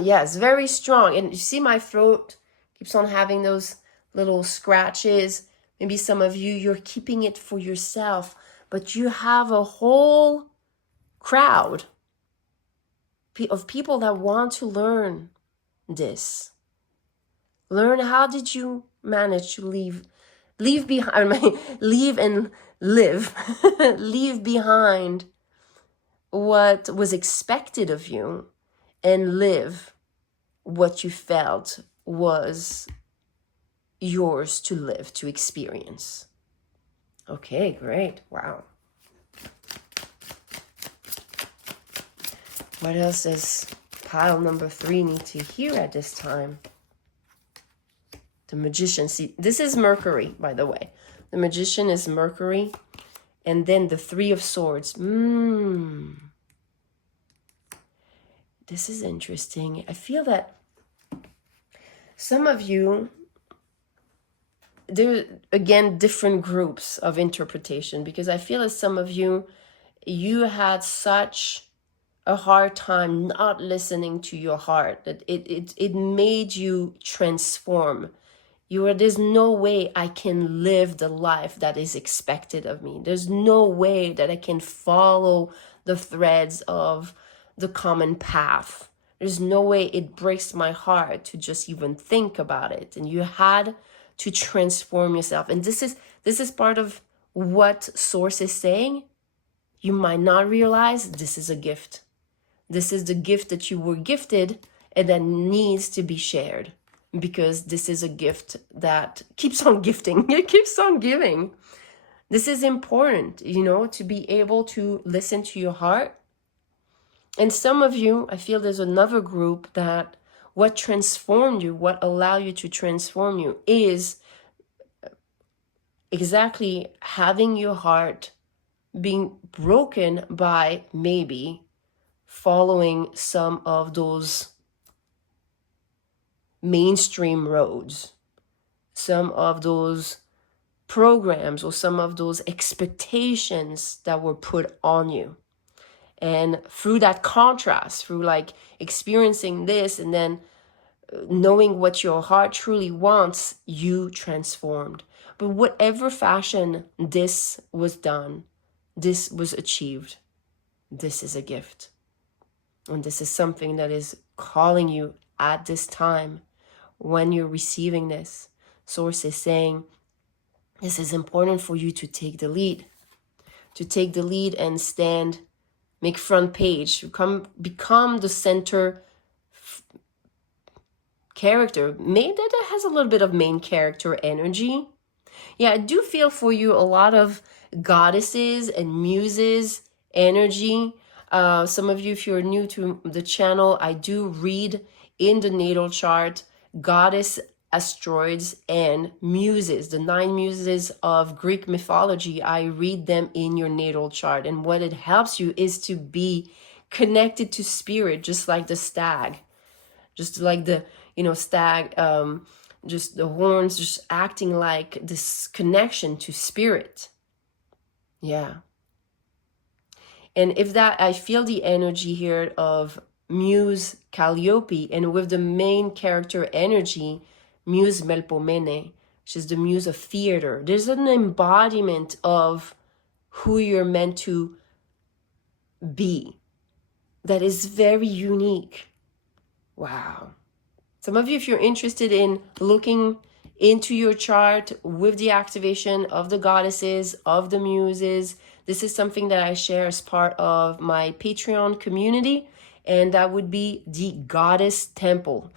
yes, very strong. And you see my throat keeps on having those little scratches. Maybe some of you, you're keeping it for yourself, but you have a whole crowd of people that want to learn this. Learn, how did you manage to leave behind, leave and live, leave behind what was expected of you and live what you felt was yours to live, to experience. Okay, great. Wow. What else does pile number 3 need to hear at this time? The Magician. See, this is Mercury, by the way. The Magician is Mercury. And then the 3 of Swords. This is interesting. I feel that some of you, there again, different groups of interpretation, because I feel that some of you, you had such a hard time not listening to your heart, that it made you transform. There's no way I can live the life that is expected of me. There's no way that I can follow the threads of the common path. There's no way. It breaks my heart to just even think about it. And you had to transform yourself. And this is part of what Source is saying. You might not realize this is a gift. This is the gift that you were gifted and that needs to be shared, because this is a gift that keeps on gifting. It keeps on giving. This is important, to be able to listen to your heart. And some of you, I feel there's another group that what transformed you, what allowed you to transform you, is exactly having your heart being broken by maybe following some of those mainstream roads, some of those programs, or some of those expectations that were put on you. And through that contrast, through like experiencing this and then knowing what your heart truly wants, you transformed. But whatever fashion this was done, this was achieved, this is a gift. And this is something that is calling you at this time when you're receiving this. Source is saying this is important for you to take the lead. To take the lead and stand, make front page, become the center character. Maybe that has a little bit of main character energy. Yeah, I do feel for you a lot of goddesses and muses energy. Some of you, if you're new to the channel, I do read in the natal chart goddess, asteroids, and muses. The 9 muses of Greek mythology, I read them in your natal chart. And what it helps you is to be connected to spirit, just like the stag. Just like the, stag, just the horns, just acting like this connection to spirit. Yeah. And if that, I feel the energy here of Muse Calliope, and with the main character energy, Muse Melpomene, which is the muse of theater. There's an embodiment of who you're meant to be that is very unique. Wow. Some of you, if you're interested in looking into your chart with the activation of the goddesses, of the muses, this is something that I share as part of my Patreon community, and that would be the Goddess Temple.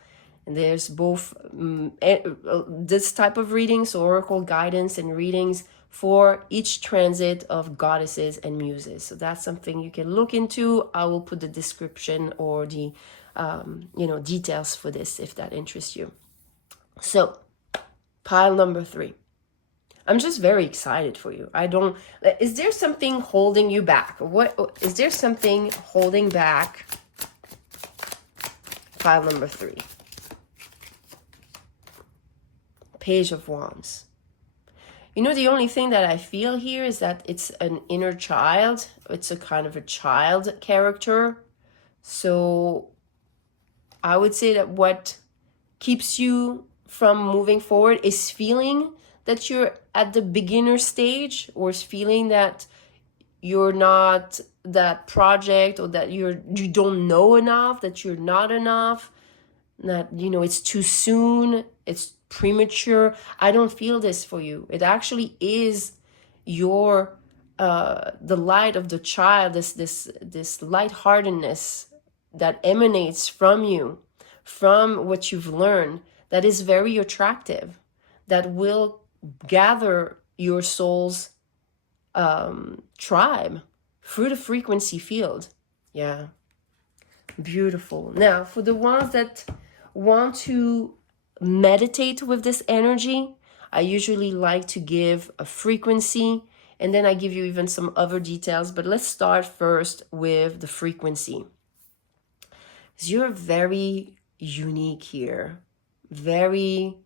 And there's both this type of readings, so oracle guidance and readings for each transit of goddesses and muses. So that's something you can look into. I will put the description or the details for this if that interests you. So pile number 3. I'm just very excited for you. Is there something holding you back? Is there something holding back? Pile number 3. Page of Wands. The only thing that I feel here is that it's an inner child. It's a kind of a child character. So I would say that what keeps you from moving forward is feeling that you're at the beginner stage, or is feeling that you're not that project, or that you don't know enough, that you're not enough, that, you know, it's too soon, it's premature. I don't feel this for you. It actually is your the light of the child, this lightheartedness that emanates from you, from what you've learned, that is very attractive, that will gather your soul's tribe through the frequency field. Yeah, beautiful. Now, for the ones that want to meditate with this energy, I usually like to give a frequency, and then I give you even some other details, but let's start first with the frequency. Because you're very unique here, very,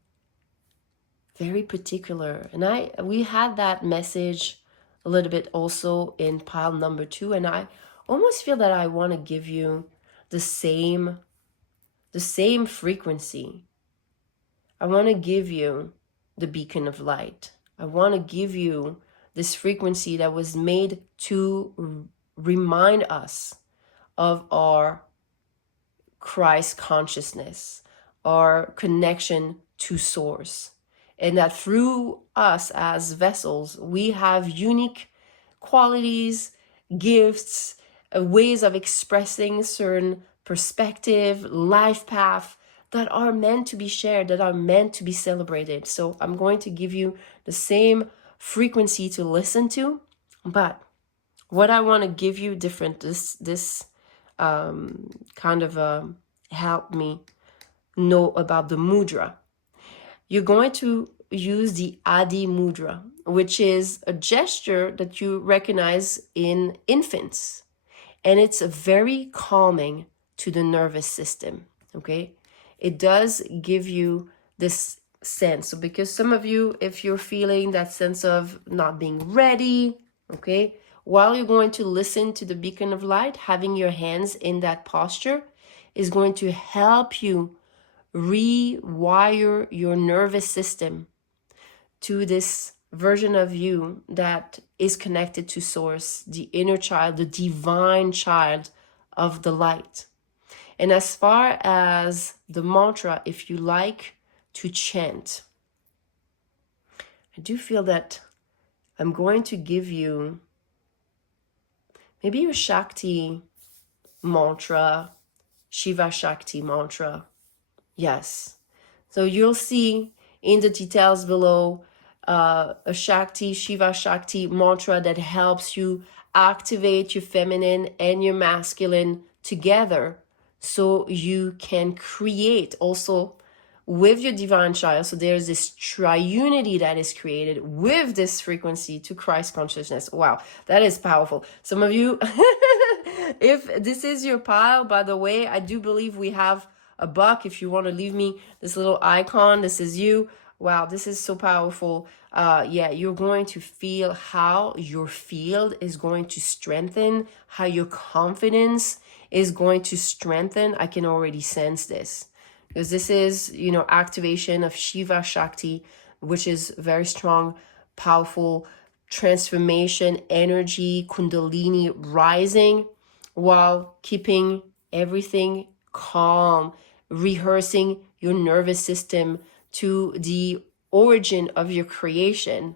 very particular. And we had that message a little bit also in pile number 2, and I almost feel that I want to give you the same frequency. I want to give you the beacon of light. I want to give you this frequency that was made to remind us of our Christ consciousness, our connection to source, and that through us as vessels, we have unique qualities, gifts, ways of expressing certain perspective, life path that are meant to be shared, that are meant to be celebrated. So I'm going to give you the same frequency to listen to, but what I want to give you different, this kind of help me know about the mudra. You're going to use the Adi mudra, which is a gesture that you recognize in infants. And it's very calming to the nervous system, okay? It does give you this sense. So because some of you, if you're feeling that sense of not being ready, okay, while you're going to listen to the beacon of light, having your hands in that posture is going to help you rewire your nervous system to this version of you that is connected to source, the inner child, the divine child of the light. And as far as the mantra, if you like to chant, I do feel that I'm going to give you maybe your Shakti mantra, Shiva Shakti mantra. Yes. So you'll see in the details below a Shakti, Shiva Shakti mantra that helps you activate your feminine and your masculine together, so you can create also with your divine child. So there's this triunity that is created with this frequency to Christ consciousness. Wow, that is powerful. Some of you, if this is your pile, by the way, I do believe we have a buck. If you want to leave me this little icon, this is you. Wow, this is so powerful. Yeah, you're going to feel how your field is going to strengthen, how your confidence is going to strengthen. I can already sense this, because this is, you know, activation of Shiva Shakti, which is very strong, powerful transformation energy, Kundalini rising, while keeping everything calm, rehearsing your nervous system to the origin of your creation,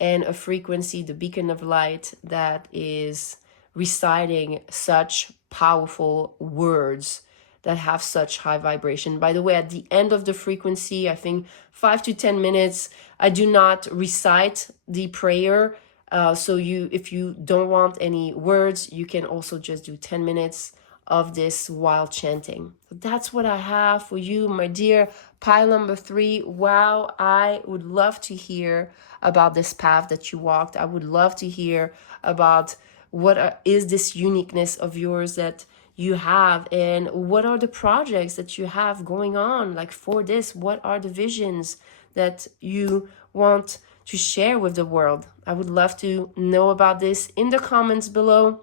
and a frequency, the beacon of light, that is reciting such powerful words that have such high vibration. By the way, at the end of the frequency, I think 5 to 10 minutes, I do not recite the prayer. So if you don't want any words, you can also just do 10 minutes of this while chanting. So that's what I have for you, my dear pile number 3. Wow, I would love to hear about this path that you walked. I would love to hear about what is this uniqueness of yours that you have, and what are the projects that you have going on, like for this, what are the visions that you want to share with the world. I would love to know about this in the comments below.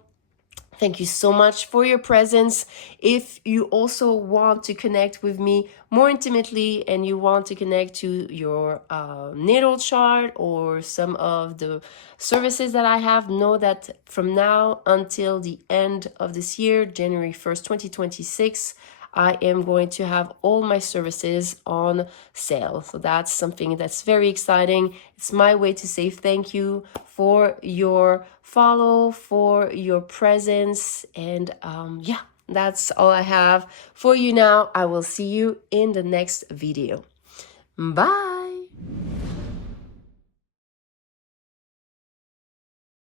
Thank you so much for your presence. If you also want to connect with me more intimately and you want to connect to your natal chart or some of the services that I have, know that from now until the end of this year, January 1st, 2026, I am going to have all my services on sale. So that's something that's very exciting. It's my way to say thank you for your follow, for your presence. And yeah, that's all I have for you now. I will see you in the next video. Bye.